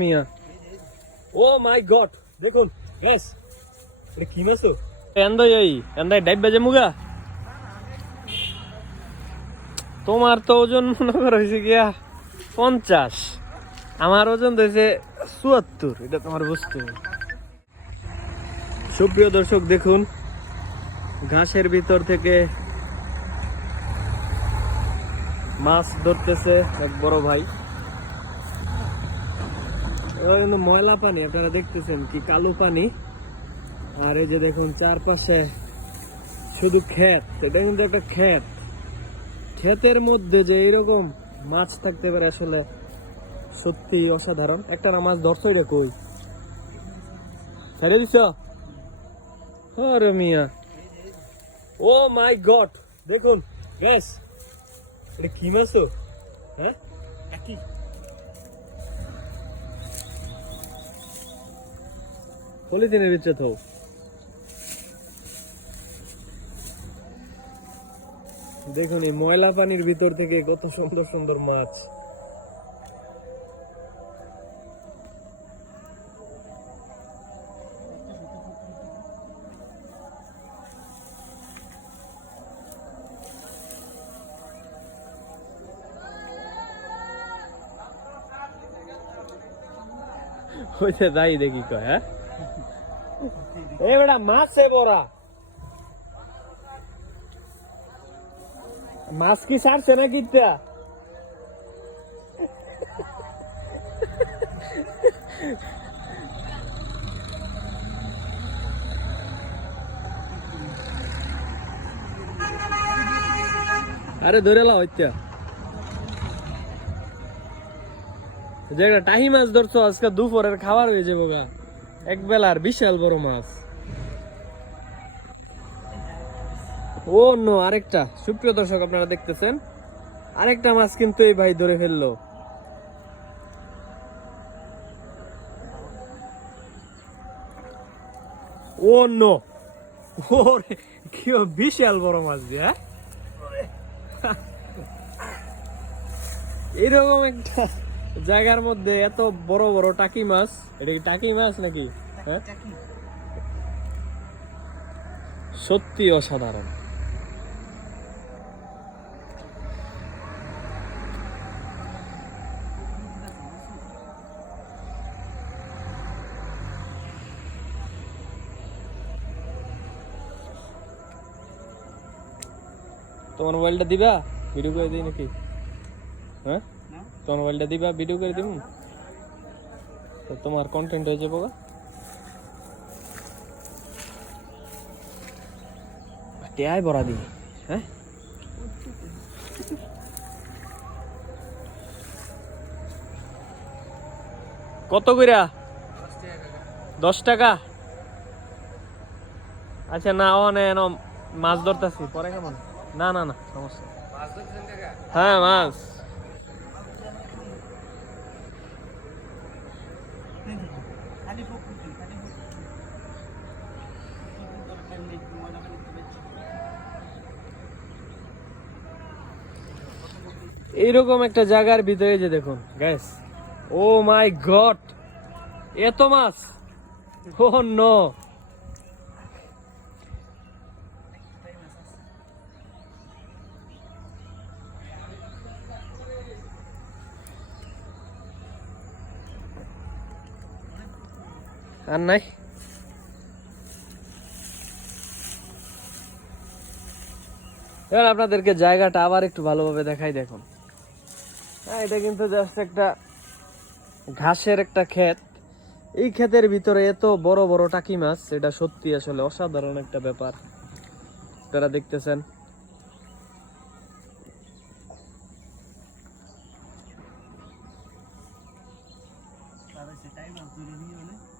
মিয়া। ও মাই god দেখুন gas এটা কি মাছ তো? এন্দই এই এন্দাই ডাইব বাজে মুগা। তোমার তো ওজন মনে করো হয়েছে গিয়া পঞ্চাশ আমার ওজন হয়েছে চুয়াত্তর এটা তোমার বুঝতে। সুপ্রিয় দর্শক দেখুন ঘাসের ভিতর থেকে মাছ ধরতেছে এক বড় ভাই। এবার ময়লা পানি, আপনারা দেখতেছেন কি কালো পানি। আর এই যে দেখুন, চারপাশে শুধু ক্ষেত, এটা কিন্তু একটা ক্ষেত। ক্ষেতের মধ্যে যে এরকম মাছ থাকতে পারে আসলে সত্যি অসাধারণ। একটা না মাছ ধরছো এটা কই? ছেড়ে দিছ? আরে মিয়া। ও মাই গড, দেখুন গ্যাস এটা কি মাছ হ্যাঁ? একই। পলিথিনের ভিতরে তো দেখুন ময়লা পানির ভিতর থেকে কত সুন্দর সুন্দর মাছ। হইতে তাই দেখি কয় হ্যাঁ? এ বেটা মাছ সে বড়া। মাছ কি ছাড়ছে না কিতা আরে ধরে লাও হইতা যে টাহি মাছ ধরছো, আজকে দুপুরের খাবার হয়ে যাব গা। এক বেলার বিশাল বড় মাছ। ও, নো, আরেকটা। সুপ্রিয় দর্শক, আপনারা দেখতেছেন? আরেকটা মাছ কিন্তু এই ভাই ধরে ফেলল। Oh, no. ওরে, কি বিশাল বড় মাছ দিয়ে হ্যাঁ? এরকম একটা জায়গার মধ্যে এত বড় বড় টাকি মাছ? এটা কি টাকি মাছ নাকি? হ্যাঁ? সত্যি অসাধারণ। তোমার মোবাইলটা দিবা? ভিডিও করে দিই নাকি? হ্যাঁ? তোমার মোবাইলটা দিবা ভিডিও করে দিব তো তোমার কন্টেন্ট হয়ে যাব। টেয়াই বড়া দি হ্যাঁ? কত কইরা? দশ টাকা? আচ্ছা না ও না এনো মাছ ধরতাছি। পরে কেমন না না না। সমস্যা। হ্যাঁ মাছ। এইরকম একটা জায়গার ভিতরে যে দেখুন গ্যাস ও মাই গড এত মাছ ও নো আর নাই? এবার আপনাদেরকে জায়গাটা আবার একটু ভালোভাবে দেখাই দেখুন। হ্যাঁ এটা কিন্তু জাস্ট একটা ঘাসের একটা ক্ষেত। এই ক্ষেতের ভিতরে এত বড় বড় টাকি মাছ, এটা সত্যি আসলে অসাধারণ একটা ব্যাপার। আপনারা দেখতেছেন। দিয়া